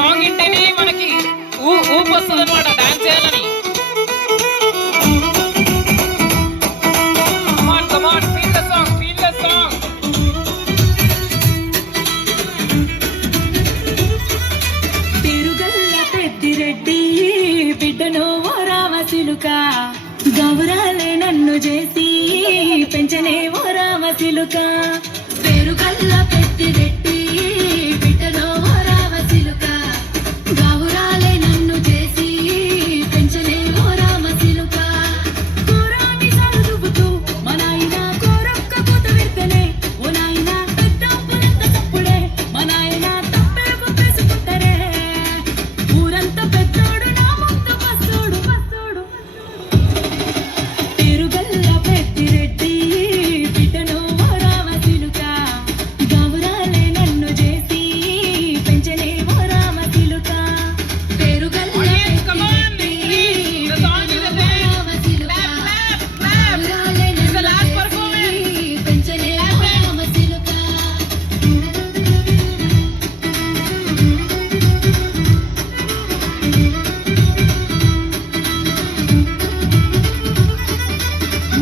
Song వింటేనే మనకి ఊపు వస్తుంది అనమాట డాన్స్ చేయాలని. బిడ్డను ఓ రామసిలుక గౌరాలే నన్ను చేసి పెంచనే ఓ రామసిలుక పేరుగల్ల పెద్దిరెడ్డి బిడ్డను ఓ రామసిలుక గౌరాలే నన్ను చేసి పెంచనే ఓ రామసిలుక కూరాని చదువుతూ మా నాయన కోరొక్క కూత విర్తనే ఓ నాయన పెద్దప్పులంత తప్పుడే మా నాయన తప్పే గుప్పేసుకుంటారే ఊరంతా పెద్దోడు నా ముందు బస్సోడు బస్సోడు పేరుగల్ల పెద్దిరెడ్డి బిడ్డను ఓ రామసిలుక గౌరాలే నన్ను చేసి పెంచనే ఓ రామసిలుక పేరుగల్ల పెద్దిరెడ్డి బిడ్డను ఓ రామసిలుక గౌరాలే నన్ను చేసి పెంచనే ఓ రామసిలుక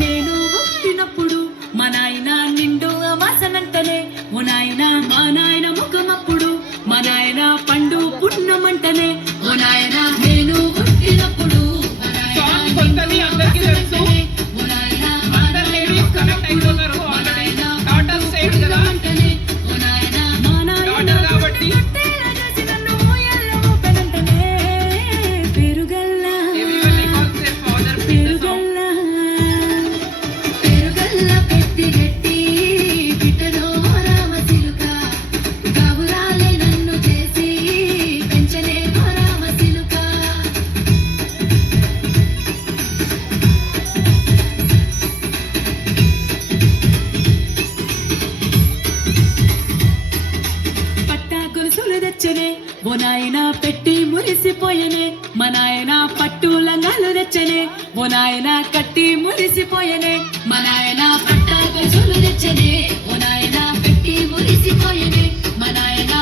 నేను పుట్టినప్పుడు మా నాయన నిండు అమాసనంటనే ఓ నాయన మా నాయన ముఖమప్పుడు మా నాయన పండు పున్నమంటనే ఓ నాయన నేను పుట్టినప్పుడు మా నాయన సాంగ్ కొత్తది అందరికీ తెలుసు. ఓ నాయన అందరు లేడీస్ కనెక్ట్ అయిపోతారు ఆల్రెడీ. డాటర్ సైడ్ కదా, అంటనే ఓ నాయన మా నాయన డాటర్ కాబట్టి కట్టేలా చేసి నన్ను ఊయల్లో ఊపెనంటనే పేరుగల్ల everybody calls their father with the song. పేరుగల్ల Peddireddy బిడ్డను ఓ రామసిలుక గౌరాలే నన్ను చేసి పెంచనే ఓ రామసిలుక పట్టా గొలుసులు తెచ్చనే ఓ నాయన పెట్టి మురిసిపోయనే మా నాయన పట్టు లంగాలు తెచ్చనే ఓ నాయన కట్టి మురిసిపోయనే మా నాయన పట్టా గొలుసులు తెచ్చనే ఓ నాయన పెట్టి మురిసిపోయనే మా నాయన